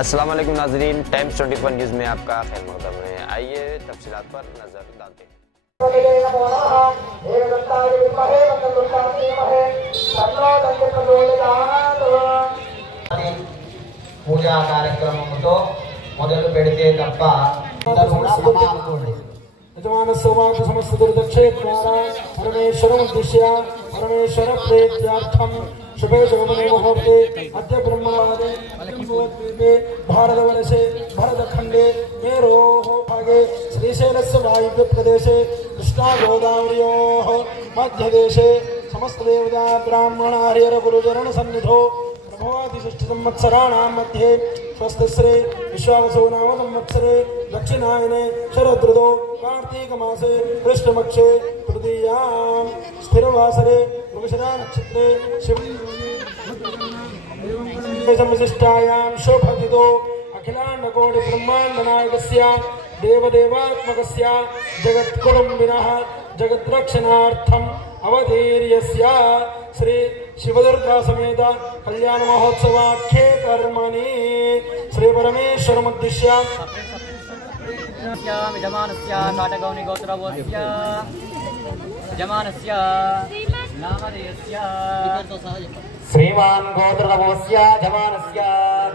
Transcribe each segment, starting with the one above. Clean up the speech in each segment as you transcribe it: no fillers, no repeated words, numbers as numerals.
अस्सलाम वालेकुम नाज़रीन, टाइम्स 24 न्यूज़ में आपका खैर मक़दम है। आइए तफसीलात पर नज़र डालते हैं। పూజా కార్యక్రమంతో మొదలు పెడితే తప్ప అనుకోండి. యజమానస్వామి సమస్త దుర్దక్షేత్రారా పరమేశ్వరముద్దిశ్య పరమేశ్వర ప్రీత్యార్థం शुभे शोभने मुहूर्ते अद्य ब्रह्मवादे भारतवर्षे भरतखंडे मेरोः भागे श्रीशैलस्य वायव्य प्रदेशे कृष्णा गोदावर्योः मध्यदेशे समस्त देवता ब्राह्मण हरिहर गुरुचरण सन्निधौ प्रभवादिषष्टि संवत्सराणां मध्ये स्वस्तिश्री विश्वावसु नाम संवत्सरे दक्षिणायने शरदृतौ कार्तीक मासे कृष्णपक्षे तृतीयां स्थिरवासरे मृगशिरा नक्षत्रे शिवविशिष्टायां शोभतितो अखिलाण्डकोटि ब्रह्माण्ड नायकस्य देवदेवात्मकस्य जगत्कुटुम्बिनः जगद्रक्षणार्थम् अवतीर्यस्य श्री शिवदुर्गा समेत कल्याण महोत्सवाख्ये कर्मणि श्री परमेश्वरमुद्दिश्य यजमानस्य काटगौनि गोत्रवस्य यजमानस्य नामधेयस्य श्रीमान गोत्रवस्य यजमानस्य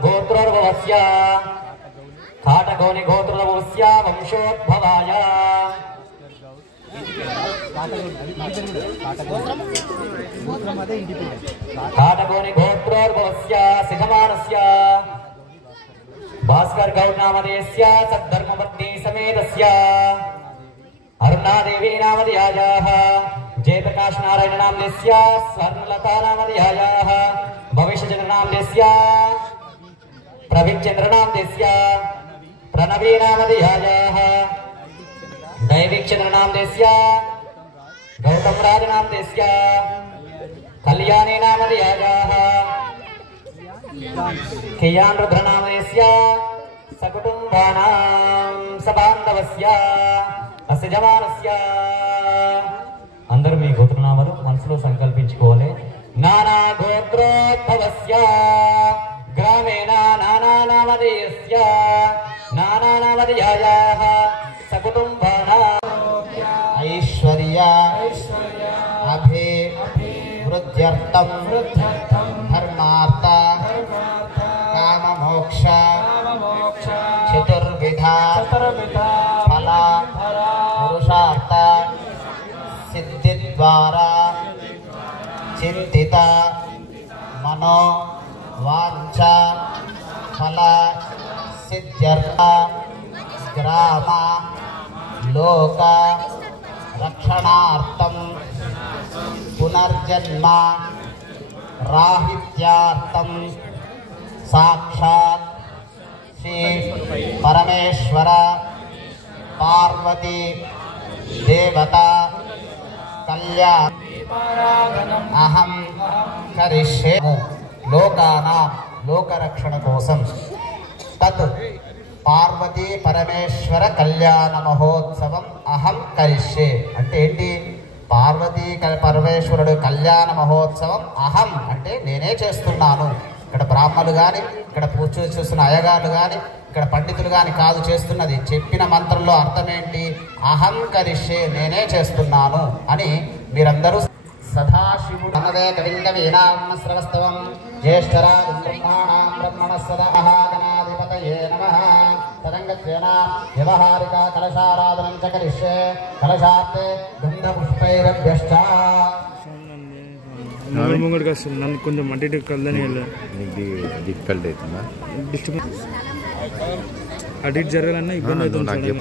गोत्रवस्य काटगौनि गोत्रवस्य वंशोद्भवाय काटगौनि गोत्रोद्भवस्य सिद्धमानस्य भास्कर गौड़ नामधेयस्य सद्धर्मपत्नी समेतस्य अरुणादेवी नामधेयायाः जयप्रकाश नारायण नामधेयस्य स्वर्णलता नामधेयायाः भविष्यचंद्र नामधेयस्य प्रवीक्षचंद्र नामधेयस्य प्रणवी नामधेयायाः दैविकचंद्र नामधेयस्य गौतम राज नामधेयस्य कल्याणी नामधेयायाः कियान रुद्र नामधेयस्य सकुटुंबानां सबांधवस्य अस्य जमानस्य అందరూ మీ గోత్రనామాలు మనసులో సంకల్పించుకోవాలి. నానా గోత్రోద్భవస్య గ్రామేణ నానా నామధేయస్య నానా నామధేయాయాః సకుటుంబానాం ఐశ్వర్య అభివృద్ధ్యర్థం ధర్మార్థ కామమోక్ష చతుర్విధ ఫల పురుషార్థ सिद्धि द्वारा चिंतित मनो वांछा फल सिद्ध्यर्थ ग्राम लोक रक्षणार्थम पुनर्जन्म राहित्यार्थम साक्षात् श्री परमेश्वर पार्वती देवता कल्याण अहम करिष्ये लोकानां लोकरक्षण कोसम तत् पार्वती परमेश्वर कल्याण महोत्सवम अहम करिष्ये అంటే ఏంటి పార్వతీ పరమేశ్వరుడు కళ్యాణ మహోత్సవం అహం అంటే నేనే చేస్తున్నాను. ఇక్కడ బ్రాహ్మణులు గాని ఇక్కడ పూజ చేస్తున్న అయ్యగారులు గాని ఇక్కడ పండితులు గాని కాదు చేస్తున్నది. చెప్పిన మంత్రంలో అర్థం ఏంటి? అహం కరిష్యే నేనే చేస్తున్నాను అని మీరందరూ సదాశివుడు అనదే కవింద వీణాం శ్రవస్తవం జ్యేష్ఠరాజ బ్రహ్మాణాం బ్రహ్మణస్సదః గణాధిపతయే నమః తదంగత్వేన వ్యవహారిక కలశారాధనం చ కరిష్యే కలశార్తే గంధపుష్పైరభ్యశ్చ ముంగడికి వస్తుంది నన్ను కొంచెం అటు ఇటు కలదని డిఫికల్ట్ అవుతుందా? అటు ఇటు జరగాలన్నా ఇబ్బంది అవుతుంది.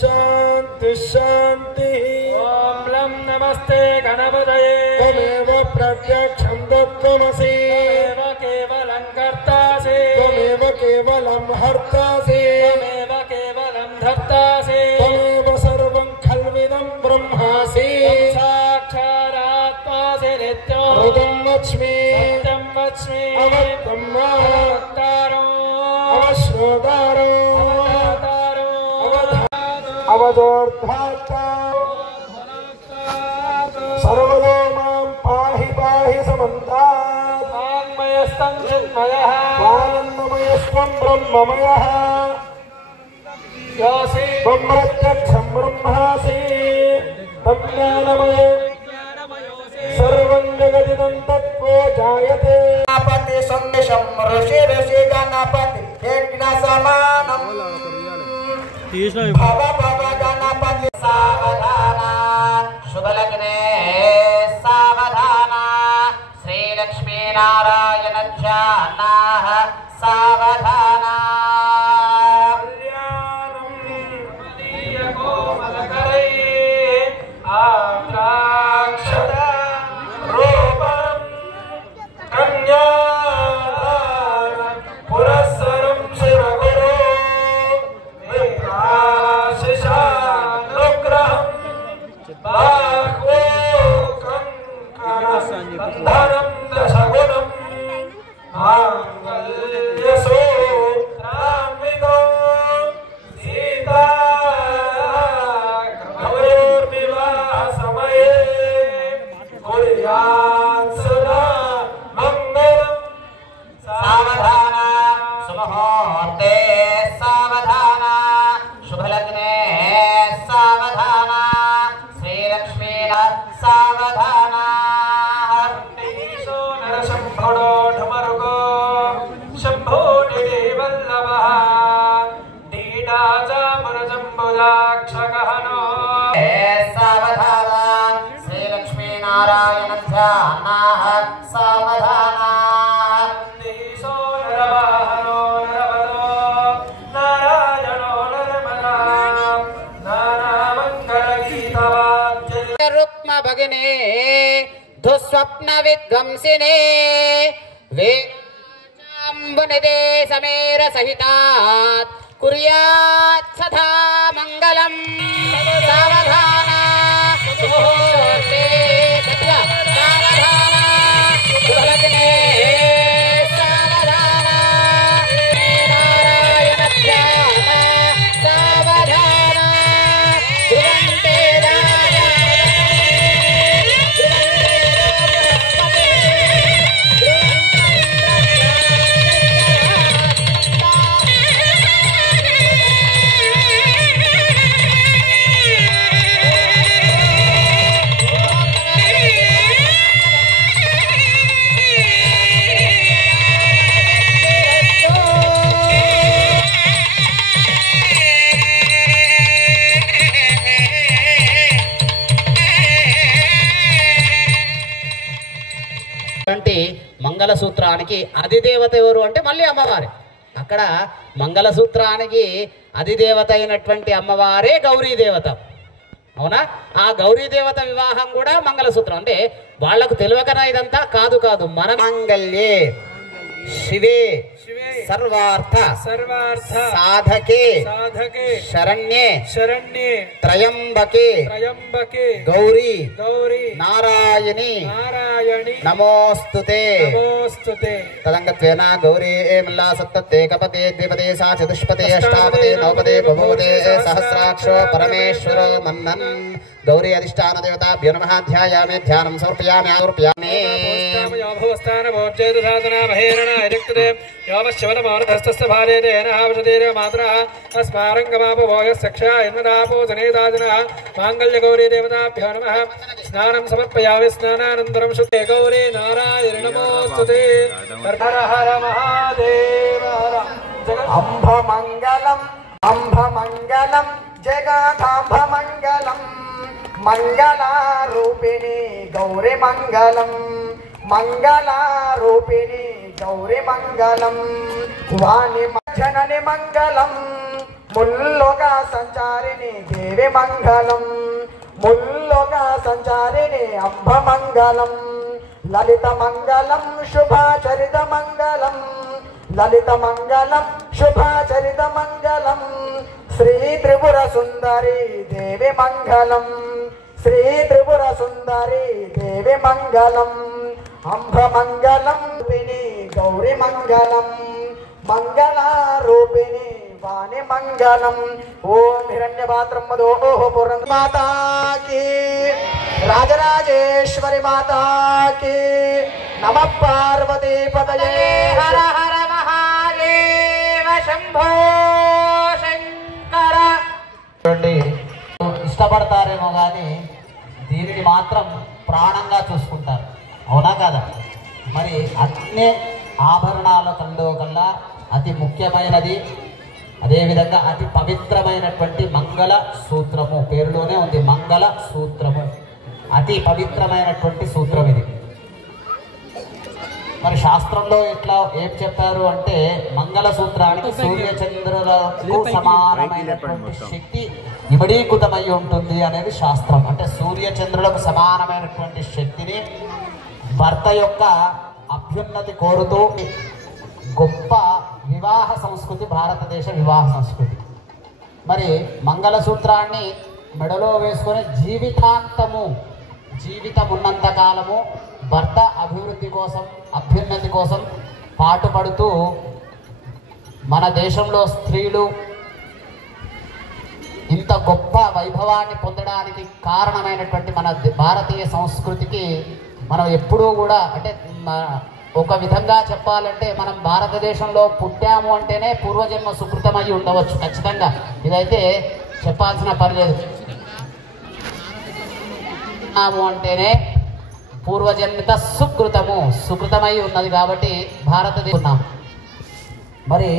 शांति शांति ओम लं नमस्ते गणपतये त्वमेव प्रत्यक्षं तत्त्वमसि त्वमेव केवलं कर्तासि त्वमेव केवलं हर्तासि त्वमेव केवलं धर्तासि त्वमेव सर्वं खल्विदं ब्रह्मासि साक्षादात्मासि नित्यं ऋतं वच्मि सत्यं वच्मि अवक्तं अवतारो अवश्रोतारो अवतारो अवधोर्धाता सर्वदा मां पाहि पाहि समन्तात् वाङ्मयस्तं चिन्मयः आनन्दमयस्त्वं ब्रह्ममयः यासि ब्रह्मप्रत्यक्षं ब्रह्मासि तज्ज्ञानमय सर्वं जगदिदं तत्त्वो जायते गणपति सन्निशं ऋषि ऋषि गणपति यज्ञसमानं भव भव गणपति सावधाना शुभलग्ने सावधाना श्रीलक्ष्मी नारायण ध्यानाः सावधाना स्वप्न विध्वंसिने वेदाम्बुनिदे समेर सहितात् कुर्यात् सदा मंगलम् सावधाना मुहूर्ते सावधाना शुभलग्ने सावधाना नारायण ध्यान सावधाना ध्रुवन्ते మంగళసూత్రానికి అధిదేవత ఎవరు అంటే మళ్ళీ అమ్మవారే. అక్కడ మంగళసూత్రానికి అధిదేవత అయినటువంటి అమ్మవారే గౌరీదేవత. అవునా? ఆ గౌరీదేవత వివాహం కూడా మంగళసూత్రం. అంటే వాళ్లకు తెలియకనా ఇదంతా? కాదు కాదు. మన మంగళ్యే శివే सर्वार्थ साधके शरण्ये त्रयंबके गौरी नारायणी नमोस्तुते तदंगत्वेन गौरी एमल्ला सप्तते कपते द्विपदे सा चतुष्पदे अष्टापदे नवपदे बहुपदे सहस्राक्ष परमेश्वर मन्नन् गौरी अधिष्ठान देवताभ्यो नमः ध्यायामि ध्यानं समर्पयामि आरोपयामि योवश्चवनमानधस्तस्य भार्येण आवशदेन मातरः अस्मारङ्गमापभोगः सक्षा इन्मदापोजनेदाजनः माङ्गल्यगौरी देवताभ्यो नमः स्नानं समर्पयामि स्नानानन्तरं शुद्धे गौरी नारायण नमोस्तुते हर हर महादेव अम्भमङ्गलं जगदाम्भमङ्गलं मङ्गलारूपिणी गौरी मङ्गलारूपिणी गौरी मंगलम वाणी जननी मंगलम मुल्लोका संचारिणी देवी मंगलम मुल्लोका संचारिणी अम्भ मंगलम ललित मंगलम शुभाचरित मंगलम ललित मंगलम शुभाचरित मंगलम श्री त्रिपुर सुंदरी देवी मंगलम श्री त्रिपुर सुंदरी देवी मंगलम अम्भ मंगलम गौरी मंगलम मंगलारूपिणी वाणी मंगलम ओम हिरण्यपात्रं मदोः पूर्ण माता की రాజరాజేశ్వరి మాతా की नमः पार्वती पतये हर हर महादेव शंभो शंकर ఇష్టపడతారేమో కానీ దీనిని మాత్రం ప్రాణంగా చూసుకుంటారు, అవునా కదా? మరి అన్ని ఆభరణాల కల్లా అతి ముఖ్యమైనది, అదేవిధంగా అతి పవిత్రమైనటువంటి మంగళ సూత్రము, పేరులోనే ఉంది మంగళ సూత్రము, అతి పవిత్రమైనటువంటి సూత్రం ఇది. మరి శాస్త్రంలో ఇట్లా ఏం చెప్పారు అంటే మంగళ సూత్రానికి సూర్యచంద్రులకు సమానమైనటువంటి శక్తి ఇమడీకృతమై ఉంటుంది అనేది శాస్త్రం. అంటే సూర్యచంద్రులకు సమానమైనటువంటి శక్తిని భర్త యొక్క అభ్యున్నతి కోరుతూ గొప్ప వివాహ సంస్కృతి భారతదేశ వివాహ సంస్కృతి. మరి మంగళసూత్రాన్ని మెడలో వేసుకొని జీవితం ఉన్నంత కాలము భర్త అభివృద్ధి కోసం అభ్యున్నతి కోసం పాటుపడుతూ మన దేశంలో స్త్రీలు ఇంత గొప్ప వైభవాన్ని పొందడానికి కారణమైనటువంటి మన భారతీయ సంస్కృతికి మనం ఎప్పుడూ కూడా అంటే ఒక విధంగా చెప్పాలంటే మనం భారతదేశంలో పుట్టాము అంటేనే పూర్వజన్మ సుకృతమై ఉండవచ్చు ఖచ్చితంగా, ఇదైతే చెప్పాల్సిన పని లేదు. అంటేనే పూర్వజన్మిత సుకృతమై ఉన్నది కాబట్టి భారతదేశం. మరి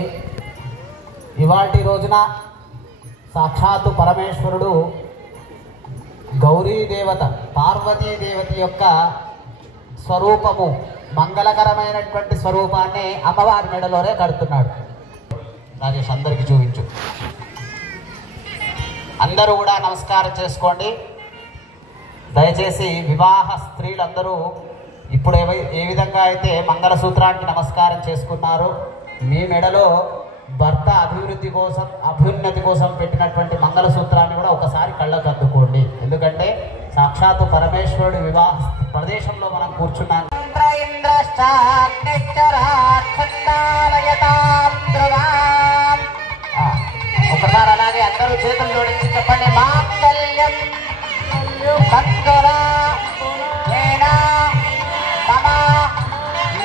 ఇవాల్టి రోజున సాక్షాత్తు పరమేశ్వరుడు గౌరీ దేవత పార్వతీ దేవత యొక్క స్వరూపము మంగళకరమైనటువంటి స్వరూపాన్ని అమ్మవారి మెడలోనే కడుతున్నాడు. రాజేష్ అందరికి చూపించు. అందరూ కూడా నమస్కారం చేసుకోండి దయచేసి. వివాహ స్త్రీలందరూ ఇప్పుడు ఏ విధంగా అయితే మంగళసూత్రానికి నమస్కారం చేసుకున్నారో మీ మెడలో భర్త అభ్యున్నతి కోసం పెట్టినటువంటి మంగళసూత్రాన్ని కూడా ఒకసారి కళ్ళకు అద్దుకోండి. ఎందుకంటే సాక్షాత్తు పరమేశ్వరుడు వివాహ ప్రదేశంలో మనం కూర్చున్నాం. ఒకసారి అలాగే అందరూ చేతులు జోడించి చెప్పండి. మాంగళ్యం బంధురా వేణా మమ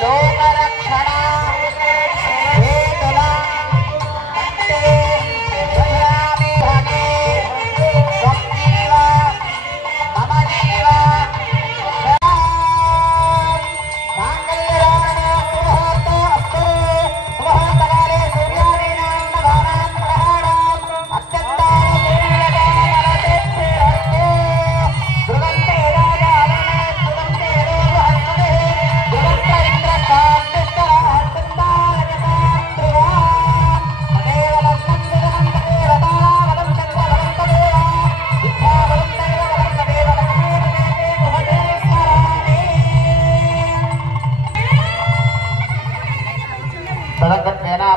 లోకరక్షణ హేతుల కంటే జయామి హనే స్వప్నీవ మమ జీవ మాంగళ్యరాణ సుముహూర్త అస్తు సుముహూర్తకాలే సూర్యాదీనాం నవానాం గ్రహాణాం అత్యంతాయ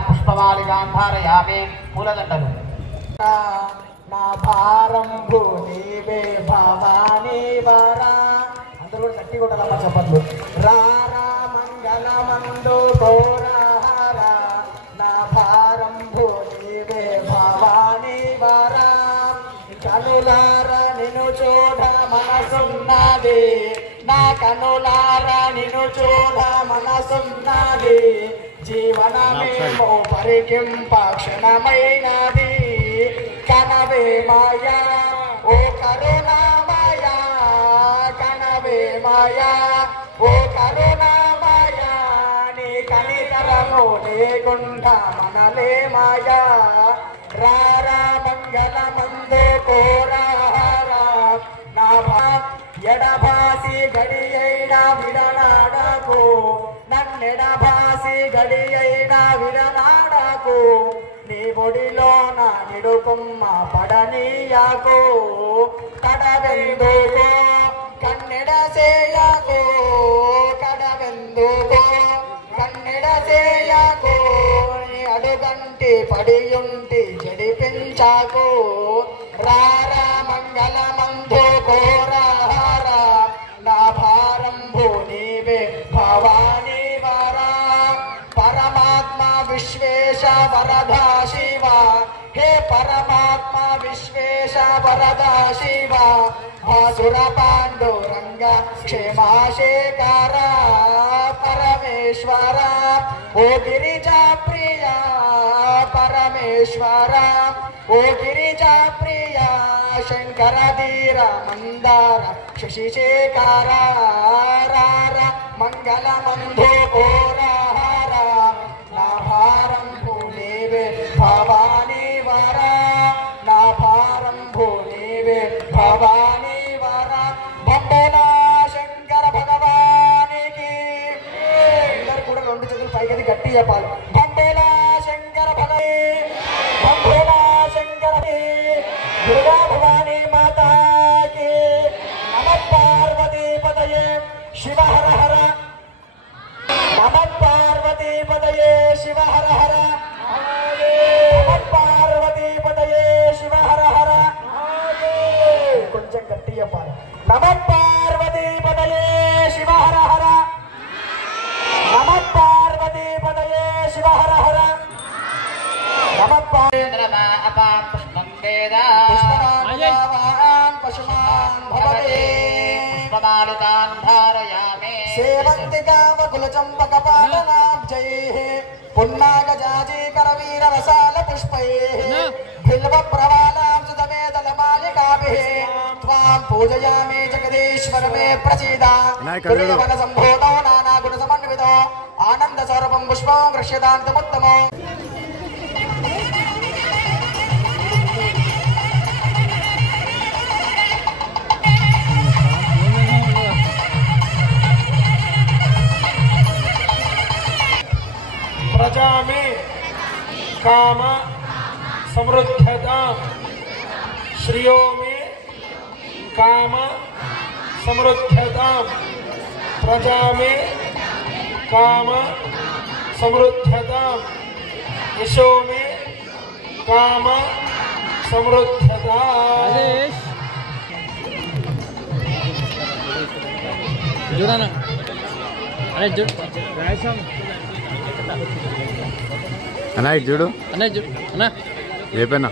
పుష్పమాలికాంధారయామి పూలదండలు. నా భారంభు నీవే భవానీ వరా అందరూ కూడా గట్టి కొట్టాలమ్మ చెప్పట్లు. రారా మంగళమందు గోరాహారా నా భారంభు నీవే భవానీ వరా కనులార నిన్ను చూడ మనసున్నది నా కనులార నిన్ను చూడ మనసున్నది జీవనమేమో పరికింప క్షణమైనది కనవే మాయా ఓ కరుణామయా కనవే మాయా ఓ కరుణామయా నీ కనికరము లేకుండా మనలే మాయా రారా మంగళమందు కోరారా నా ఎడభాసి గడి అయినా విడనాడకు నన్నెడభాసి గడి అయినా విడనాడకు నీ ఒడిలో నా నిడుకుమ్మ పడనీయకు కడవెందుకు కన్నెడసేయకు కడవెందుకు కన్నెడసేయకు అడుగంటి పడియుంటి జడిపించకు రారా మంగళమందు కోరారా నా భారంభు నీవే భవానీ వరా పరమాత్మ విశ్వేశ వరదా శివ హే పరమాత్మ విశ్వేశ వరద శివ భాసుర పాండురంగ క్షేమాశేఖర పరమేశ్వర ఓ గిరిజా ప్రియ పరమేశ్వర ఓ గిరిజా ప్రియ శంకర ధీర మందార శశిశేఖర మంగళ మంధో పోరాహార నా భారం భూనివే భవానీ వర నా భారం భూనివే భవానీ వర బంబేలా శంకర భగవానికి అందరు కూడా రెండు చేతులు పైకి గట్టి చెప్పాలి బంబేలా శంకర భగవే బంబేలా శంకర దుర్గా భవానీ మాతాకి నమ పార్వతీ పదయే శివ హర హర నమ పార్వతీ పదయే శివ హర హర నమ పార్వతీ పదయే శివ హర హర కొంచెం గట్టి చెప్పాలి నమ పార్వతీ పదయే శివ హర హర నమ పార్వతీ పదయే శివ హర హర నమ పుష్పం వేద పుష్పమాన్ పశుమాన్ భవతే పుష్పమాలితాన్ ధారయామి సేవంతి కామకుల చంపక పాటనాబ్జైః పున్నాగజాజీకర వీర రసాల పుష్పైః బిల్వ ప్రవాలాం సుధమేదల మాలికాభిః త్వాం పూజయామి జగదీశ్వర మే ప్రసీద పుణ్యవన సంభూతో నానా గుణ సమన్వితో ఆనంద స్వరూపం పుష్పం గృహ్యతాంతముత్తమం प्रजा में काम समृद्धता श्रियों में काम समृद्धता प्रजा में काम समृद्धता यशो में काम समृद्धता जुड़ा ना अरे जुड़ అన్నా ఇటు చూడు అన్నా చూడు అన్నా రేపేనా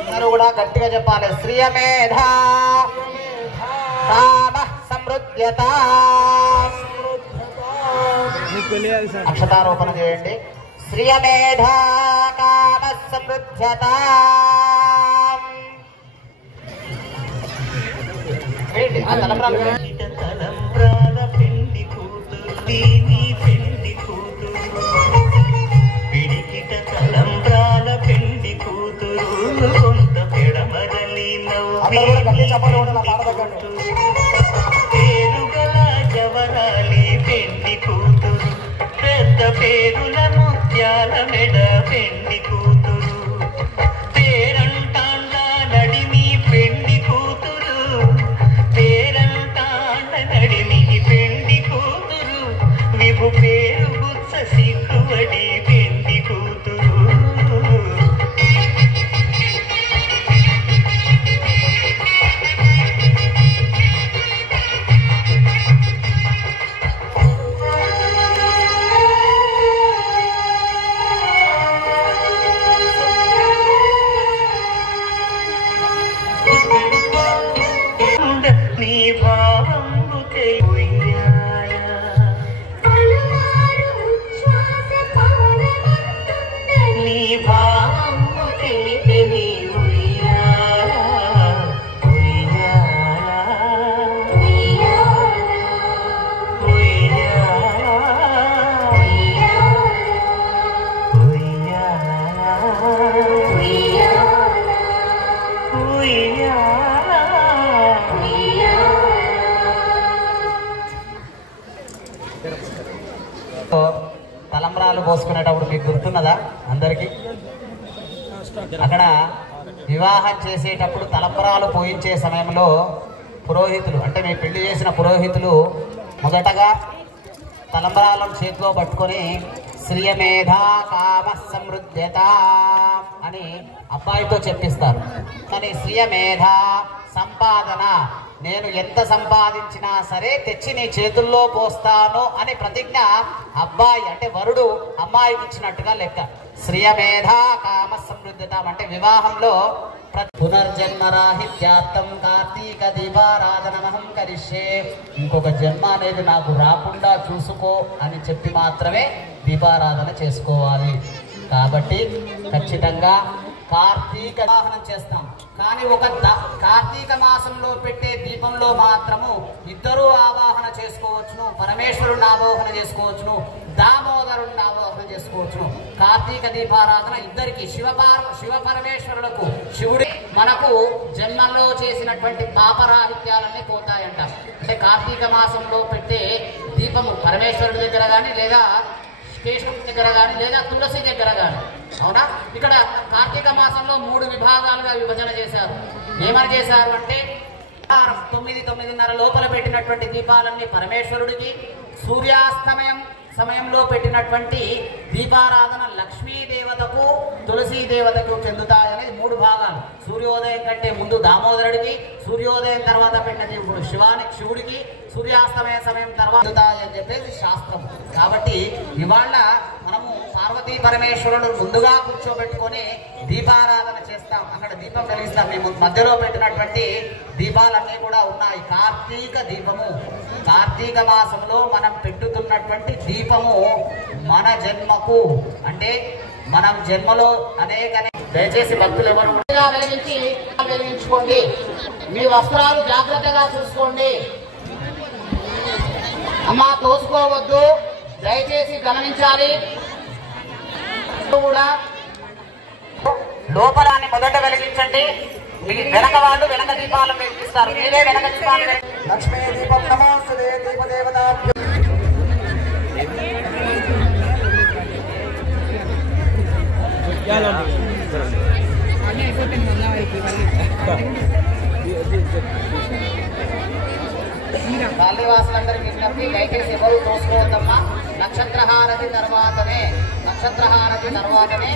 అందరూ కూడా గట్టిగా చెప్పాలి శ్రియమేధ కామ సమృద్ధ్యత అక్షతారోపణ చేయండి శ్రియమేధ కామ సమృద్ధ్యత తలంబ్రాల పిండి కూతురు పిండి కూతురు పిడికిట తలంబ్రాల పిండి కూతురు కొంత పెడమరలి పేరుగల జవరాలి పెండి కూతురు పెద్ద పేరుల ముత్యాల మెడ పెండి కూతురు పేరంటాండ నడిమి పెండి కూతురు పేరంటాండ నడిమి పెండి కూతురు విభు పేరు గుత్స సిక్కువడి పెండి కూతురు తలంబ్రాలు పోసుకునేటప్పుడు మీకు గుర్తున్నదా అందరికి అక్కడ వివాహం చేసేటప్పుడు తలంబ్రాలు పోయించే సమయంలో పురోహితులు అంటే మీ పెళ్లి చేసిన పురోహితులు మొదటగా తలంబ్రాలను చేతిలో పట్టుకొని శ్రియమేధ కామ సమృద్ధ్యత అని అబ్బాయితో చెప్పిస్తారు. కానీ శ్రియమేధ సంపాదన నేను ఎంత సంపాదించినా సరే తెచ్చి నీ చేతుల్లో పోస్తాను అని ప్రతిజ్ఞ అబ్బాయి అంటే వరుడు అమ్మాయికి ఇచ్చినట్టుగా లెక్క. శ్రియమేధా కామ సమృద్ధతం అంటే వివాహంలో పునర్జన్మరాహిత్యార్థం కార్తీక దీపారాధనమహం కరిష్యే. ఇంకొక జన్మ అనేది నాకు రాకుండా చూసుకో అని చెప్పి మాత్రమే దీపారాధన చేసుకోవాలి. కాబట్టి ఖచ్చితంగా కార్తీక వాహనం చేస్తాం. కానీ ఒక కార్తీక మాసంలో పెట్టే దీపంలో మాత్రము ఇద్దరూ ఆవాహన చేసుకోవచ్చును, పరమేశ్వరుని ఆవాహన చేసుకోవచ్చును, దామోదరుని ఆవాహన చేసుకోవచ్చును. కార్తీక దీపారాధన ఇద్దరికి శివ పరమేశ్వరులకు శివుడి మనకు జన్మలో చేసినటువంటి పాపరాహిత్యాలన్నీ పోతాయంట. అంటే కార్తీక మాసంలో పెట్టే దీపము పరమేశ్వరుడి దగ్గర కానీ లేదా కేశవుడి దగ్గర కానీ లేదా తులసి దగ్గర కానీ, అవునా? ఇక్కడ కార్తీక మాసంలో 3 విభాగాలుగా విభజన చేశారు. ఏమని చేశారు అంటే 9:30 లోపల పెట్టినటువంటి దీపాలన్నీ పరమేశ్వరుడికి, సూర్యాస్తమయం సమయంలో పెట్టినటువంటి దీపారాధన లక్ష్మీ దేవతకు, తులసీ దేవతకు చెందుతాయనేది 3 భాగాలు. సూర్యోదయం కంటే ముందు దామోదరుడికి, సూర్యోదయం తర్వాత పెట్టిన దేవుడు శివుడికి, సూర్యాస్తమయ సమయం తర్వాత అని చెప్పేసి శాస్త్రం. కాబట్టి ఇవాళ మనము పార్వతీ పరమేశ్వరుడు ముందుగా కూర్చోబెట్టుకొని దీపారాధన చేస్తాం. అక్కడ దీపం వెలిగిస్తాం. మేము మధ్యలో పెట్టినటువంటి దీపాలన్నీ కూడా ఉన్నాయి. కార్తీక దీపము, కార్తీక మాసంలో మనం పెట్టుతున్నటువంటి దీపము మన జన్మకు అంటే మనం జన్మలో అనేక దయచేసి భక్తులు ఎవరు వెలిగించుకోండి. మీ వస్త్రాలు జాగ్రత్తగా చూసుకోండి. అమ్మా తోసుకోవద్దు, దయచేసి గమనించాలి. కూడా లోపలాన్ని మొదట వెలిగించండి. వెనక వాళ్ళు వెనక దీపాలను వెలిగిస్తారు. మీరే వెనక దీపాలు లక్ష్మీ దీపం నమస్తే దీపదేవత కాళీవాసులందరికీ విజ్ఞప్తి, దయచేసి ఎవరు తోసుకోవద్దమ్మా. నక్షత్రహారతి తర్వాతనే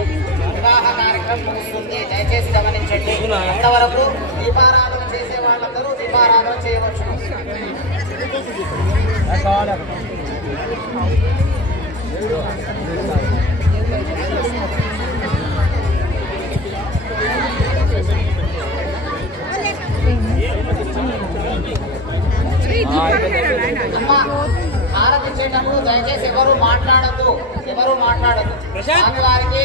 వివాహ కార్యక్రమం ముగుస్తుంది. దయచేసి గమనించండి. అంతవరకు దీపారాధన చేసే వాళ్ళందరూ దీపారాధన చేయవచ్చు. హారతిచ్చేటప్పుడు దయచేసి ఎవరు మాట్లాడద్దు. స్వామి వారికి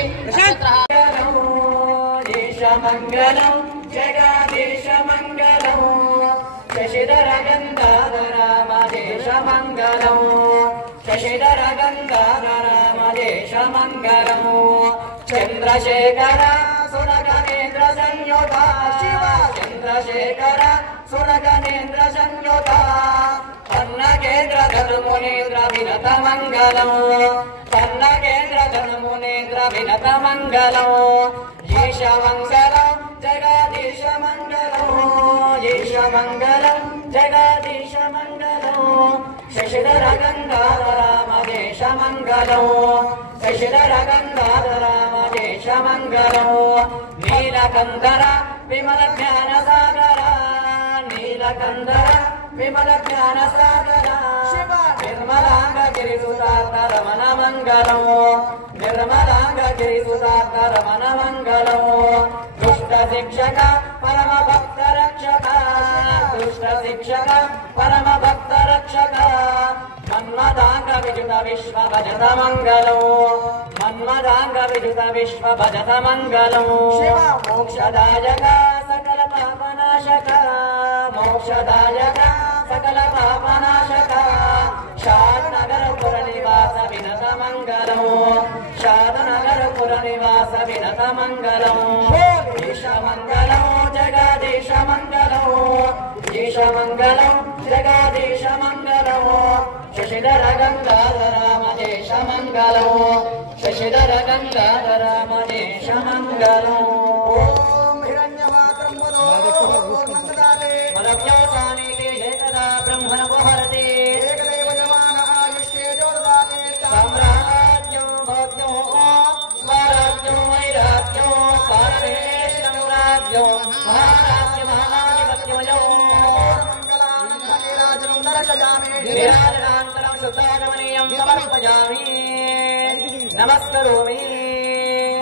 దేశమంగళం జగదేశమంగళం శశిధర గంగాధరామ దేశమంగళం శశిధర గంగాధరామ దేశమంగళం చంద్రశేఖర సురగణేంద్ర సంయుత శివ చంద్రశేఖర సురగణేంద్ర సంయుత పన్నగేంద్ర ధనుమునేంద్ర వినత మంగళం పన్నగేంద్ర ధనుమునేంద్ర వినత మంగళం ఈశమంగళం జగదీశ మంగళం ఈశమంగళం జగదీశ మంగళం శశిధర గంగాధరామ దేశ మంగళం శశిధర గంగాధరామ దేశ మంగళం నీలకందర విమల జ్ఞాన సాగర నీలకందర విమల జ్ఞాన సాగర నిర్మలాంగ గిరిసుతార్థ రమణ మంగళం నిర్మలాంగ గిరిసుతార్థ రమణ మంగళం దుష్ట శిక్షక పరమ భక్త రక్షక దుష్ట శిక్షక పరమ భక్త రక్షక మన్మదాంగ విజుత విశ్వ భజత మంగళం మన్మదాంగ విజుత విశ్వ భజత మంగళం మోక్షదాయక సకల పాపనాశక మోక్షదాయక సకల పాపనాశక షాదనగర పుర నివాస వినత మంగళం షాదనగర పుర నివాస వినత మంగళం ఈశమంగళం జగదీశ మంగళం ఈశమంగళం జగదీశ మంగళం శశిధర గంగాధరామ దేశ మంగళం శశిధర గంగాధరామ దేశ మంగళం ఓం హిరణ్యమాత్రం వదో మలవ్యాసాని ఏకదా బ్రహ్మణ ఉపహరతి ఏకదేవ జమాన ఆయుష్యే జోదాతే సామ్రాజ్యం భోజ్యం స్వరాజ్యం వైరాజ్యం పారవేశం రాజ్యం మహారాజ్యం మహాధిపత్యమయం మంగళ नीराजनान्तरं शुद्धागमनीयं समर्पयामि नमस्करोमि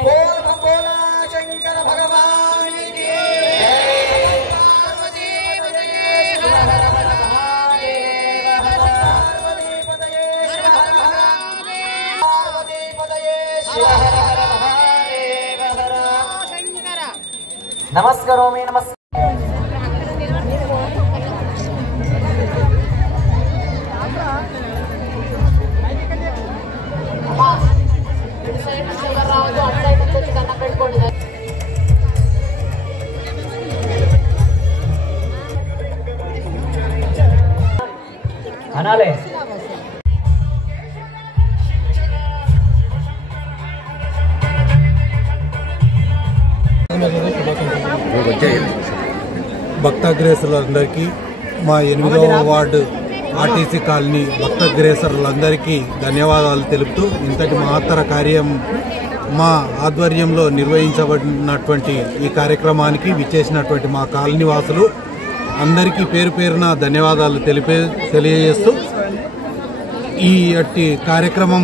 बोल भोला शंकर भगवान की पार्वती पतये हर हर महादेव हर पार्वती पतये हर महादेव पार्वती पतये हर हर महादेव हर शंकर नमस्करोमि नमस्कार అనాలే భక్తాగ్రేసులందరికీ మా 8వ వార్డు ఆర్టీసీ కాలనీ భక్తాగ్రేసరులందరికీ ధన్యవాదాలు తెలుపుతూ ఇంతటి మహత్తర కార్యం మా ఆధ్వర్యంలో నిర్వహించబడినటువంటి ఈ కార్యక్రమానికి విచ్చేసినటువంటి మా కాలనీ వాసులు అందరికీ పేరు పేరున ధన్యవాదాలు తెలియజేస్తూ ఈ అట్టి కార్యక్రమం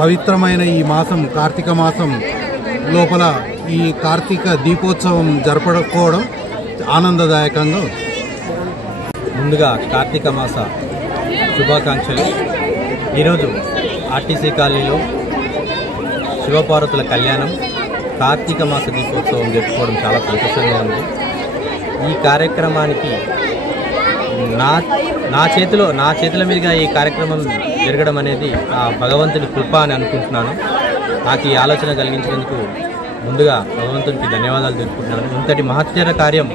పవిత్రమైన ఈ మాసం కార్తీక మాసం లోపల ఈ కార్తీక దీపోత్సవం జరపకపోవడం ఆనందదాయకంగా ఉంది. ముందుగా కార్తీక మాస శుభాకాంక్షలు. ఈరోజు ఆర్టీసీ కాలనీలో శివపార్వతుల కళ్యాణం కార్తీక మాస దీపోత్సవం జరుపుకోవడం చాలా సంతోషంగా ఉంది. ఈ కార్యక్రమానికి నా చేతుల మీదుగా ఈ కార్యక్రమం జరగడం అనేది ఆ భగవంతుని కృప అని అనుకుంటున్నాను. నాకు ఈ ఆలోచన కలిగించినందుకు ముందుగా భగవంతునికి ధన్యవాదాలు తెలుపుకుంటున్నాను. ఇంతటి మహత్తర కార్యం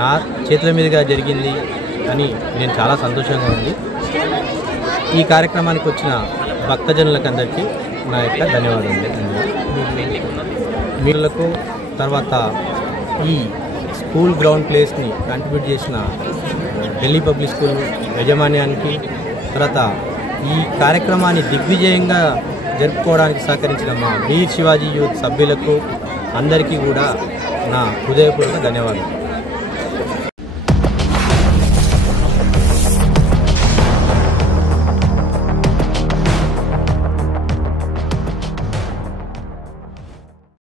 నా చేతుల మీదుగా జరిగింది అని నేను చాలా సంతోషంగా ఉంది. ఈ కార్యక్రమానికి వచ్చిన భక్తజనులకు అందరికీ నా యొక్క ధన్యవాదాలు. మీలకు తర్వాత ఈ స్కూల్ గ్రౌండ్ ప్లేస్ని కంట్రిబ్యూట్ చేసిన ఢిల్లీ పబ్లిక్ స్కూల్ యాజమాన్యానికి, తర్వాత ఈ కార్యక్రమాన్ని దిగ్విజయంగా జరుపుకోవడానికి సహకరించిన మా వీర్ శివాజీ యూత్ సభ్యులకు అందరికీ కూడా నా హృదయపూర్వక ధన్యవాదాలు.